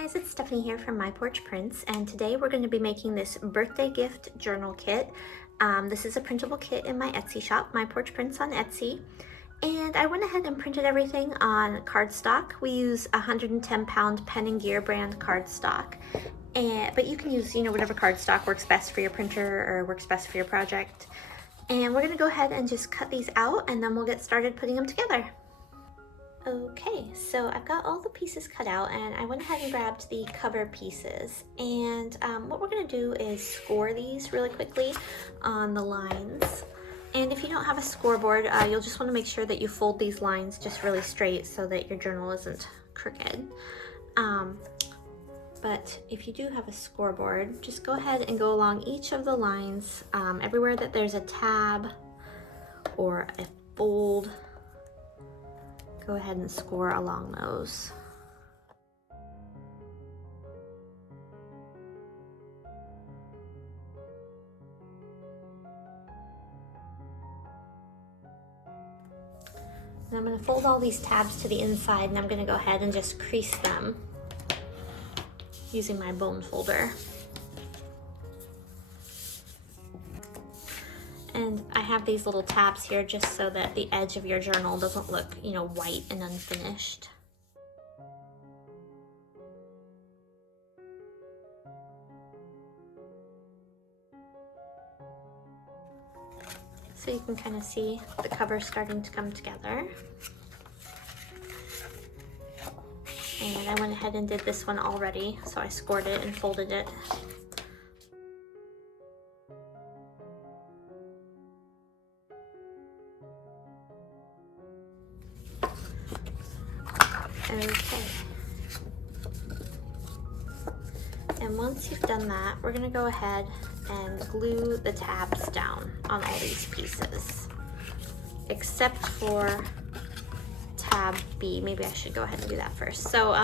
guys, it's Stephanie here from My Porch Prints, and today we're going to be making this birthday gift journal kit. This is a printable kit in my Etsy shop, My Porch Prints on Etsy, and I went ahead and printed everything on cardstock. We use 110-pound Pen+Gear brand cardstock, but you can use, whatever cardstock works best for your printer or works best for your project. And we're going to go ahead and just cut these out, and then we'll get started putting them together. Okay, so I've got all the pieces cut out, and I went ahead and grabbed the cover pieces, and what we're going to do is score these really quickly on the lines. And if you don't have a scoreboard, you'll just want to make sure that you fold these lines just really straight so that your journal isn't crooked. But if you do have a scoreboard, just go ahead and go along each of the lines, everywhere that there's a tab or a fold. Go ahead and score along those. And I'm going to fold all these tabs to the inside, and I'm going to go ahead and just crease them using my bone folder. And I have these little tabs here just so that the edge of your journal doesn't look, white and unfinished. So you can kind of see the cover starting to come together. And I went ahead and did this one already, so I scored it and folded it. Okay, and once you've done that, we're going to go ahead and glue the tabs down on all these pieces, except for tab B. Maybe I should go ahead and do that first. So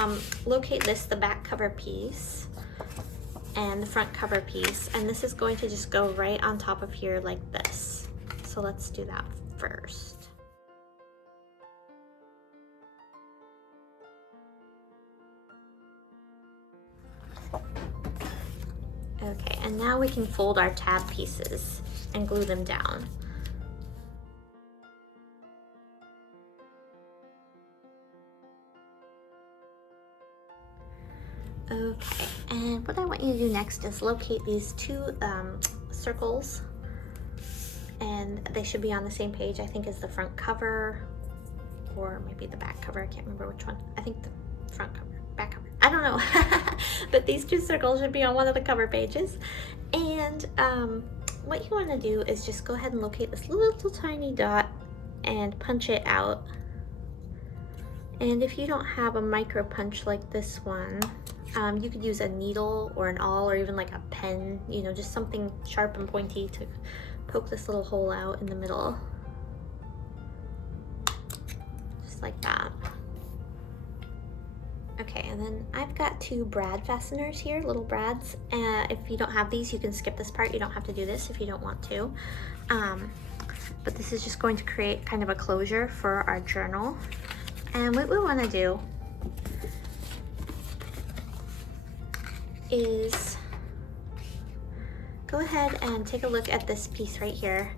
locate this, the back cover piece and the front cover piece, and this is going to just go right on top of here like this. So let's do that first. Okay, and now we can fold our tab pieces and glue them down. Okay, and what I want you to do next is locate these two circles, and they should be on the same page, I think, as the front cover, or maybe the back cover. I can't remember which one. I think the front cover, back cover. I don't know. But these two circles should be on one of the cover pages. And what you want to do is just go ahead and locate this little tiny dot and punch it out. And if you don't have a micro punch like this one, you could use a needle or an awl or even like a pen, just something sharp and pointy to poke this little hole out in the middle. Just like that. Okay, and then I've got two brad fasteners here, little brads. If you don't have these, you can skip this part. You don't have to do this if you don't want to. But this is just going to create kind of a closure for our journal. And what we want to do is go ahead and take a look at this piece right here.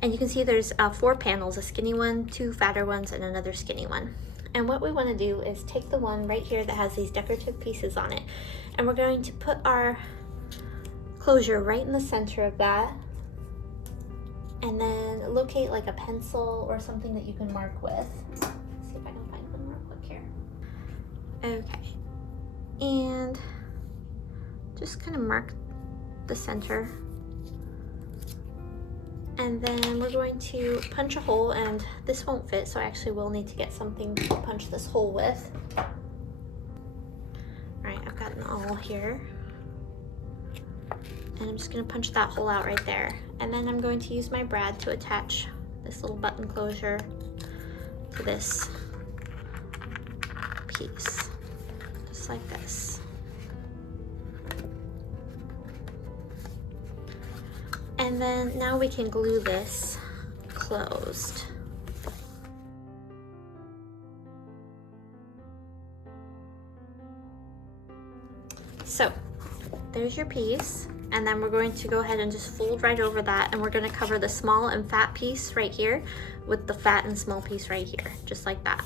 And you can see there's 4 panels, a skinny one, 2 fatter ones, and another skinny one. And what we want to do is take the one right here that has these decorative pieces on it, and we're going to put our closure right in the center of that, and then locate like a pencil or something that you can mark with. Let's see if I can find one real quick here. Okay, and just kind of mark the center. And then we're going to punch a hole, and this won't fit, so I actually will need to get something to punch this hole with. All right, I've got an awl here. And I'm just gonna punch that hole out right there. And then I'm going to use my brad to attach this little button closure to this piece, just like this. And then now we can glue this closed. So there's your piece, and then we're going to go ahead and just fold right over that, and we're going to cover the small and fat piece right here with the fat and small piece right here, just like that.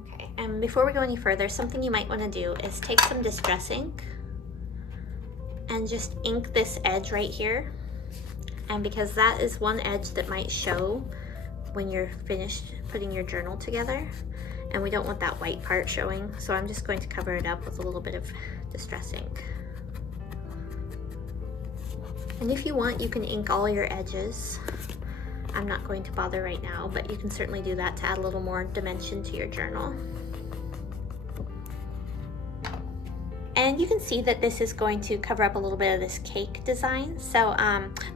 Okay, and before we go any further, something you might want to do is take some distress ink and just ink this edge right here. And because that is one edge that might show when you're finished putting your journal together, and we don't want that white part showing, so I'm just going to cover it up with a little bit of distress ink. And if you want, you can ink all your edges. I'm not going to bother right now, but you can certainly do that to add a little more dimension to your journal. And you can see that this is going to cover up a little bit of this cake design. So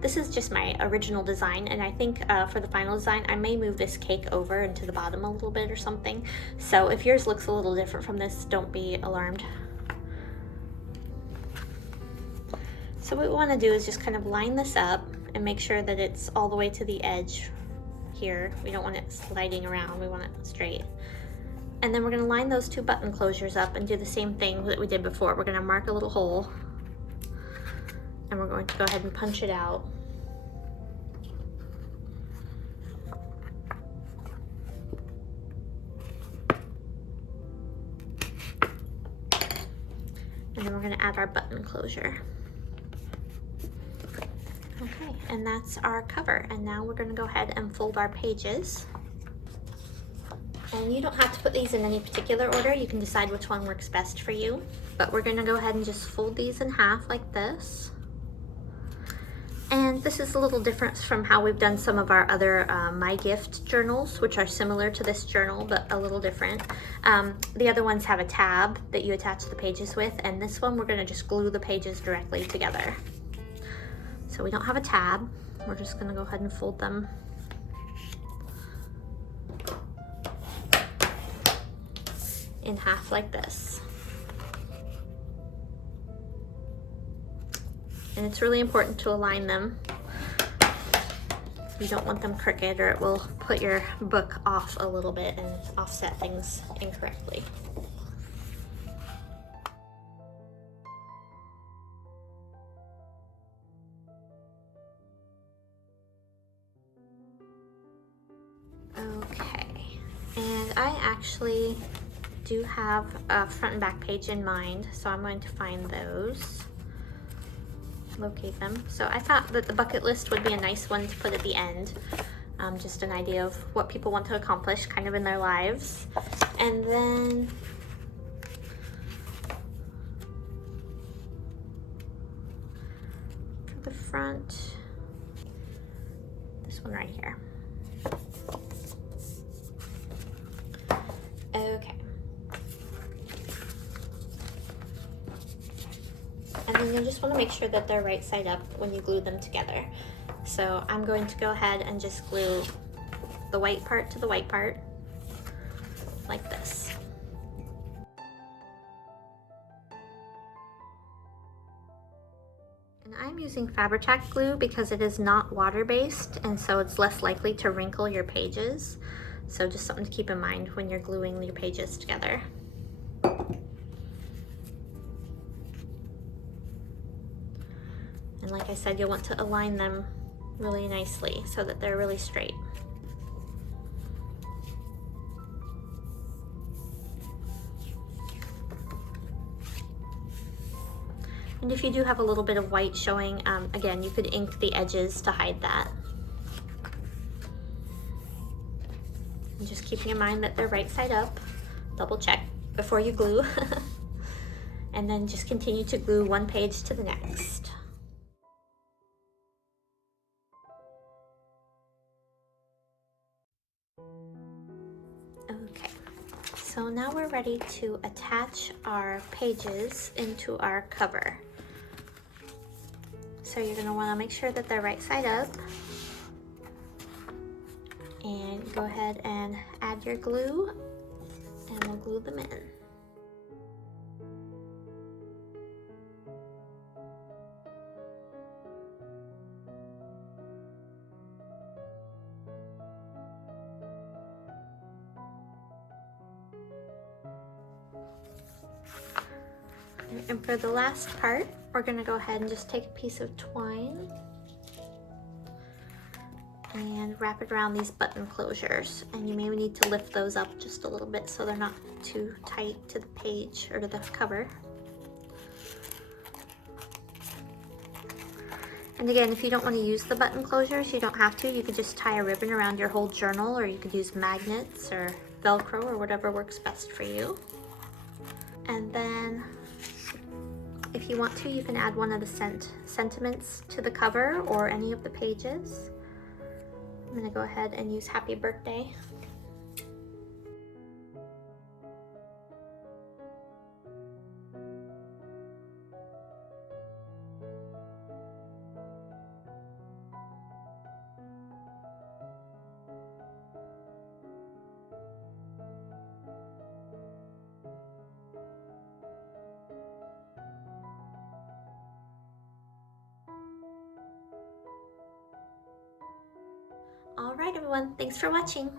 this is just my original design, and I think for the final design, I may move this cake over into the bottom a little bit or something. So if yours looks a little different from this, don't be alarmed. So what we want to do is just kind of line this up and make sure that it's all the way to the edge here. We don't want it sliding around, we want it straight. And then we're going to line those two button closures up and do the same thing that we did before. We're going to mark a little hole, and we're going to go ahead and punch it out. And then we're going to add our button closure. Okay, and that's our cover. And now we're going to go ahead and fold our pages. And you don't have to put these in any particular order. You can decide which one works best for you. But we're going to go ahead and just fold these in half like this. And this is a little different from how we've done some of our other My Gift journals, which are similar to this journal, but a little different. The other ones have a tab that you attach the pages with, and this one we're going to just glue the pages directly together. So we don't have a tab. We're just going to go ahead and fold them in half like this. And it's really important to align them. You don't want them crooked, or it will put your book off a little bit and offset things incorrectly. Okay, and I actually do have a front and back page in mind, so I'm going to find those, locate them. So I thought that the bucket list would be a nice one to put at the end, just an idea of what people want to accomplish kind of in their lives. And then for the front, this one right here. Okay. And then you'll just want to make sure that they're right side up when you glue them together. So I'm going to go ahead and just glue the white part to the white part, like this. And I'm using Fabri-Tac glue because it is not water-based, and so it's less likely to wrinkle your pages. So just something to keep in mind when you're gluing your pages together. And like I said, you'll want to align them really nicely so that they're really straight. And if you do have a little bit of white showing, again, you could ink the edges to hide that. And just keeping in mind that they're right side up, double check before you glue. And then just continue to glue one page to the next. Okay, so now we're ready to attach our pages into our cover. So you're going to want to make sure that they're right side up. And go ahead and add your glue, and we'll glue them in. And for the last part, we're gonna go ahead and just take a piece of twine and wrap it around these button closures. And you may need to lift those up just a little bit so they're not too tight to the page or to the cover. And again, if you don't want to use the button closures, you don't have to. You could just tie a ribbon around your whole journal, or you could use magnets or Velcro or whatever works best for you. And then if you want to, you can add one of the sentiments to the cover or any of the pages. I'm gonna go ahead and use Happy Birthday. All right, everyone, thanks for watching.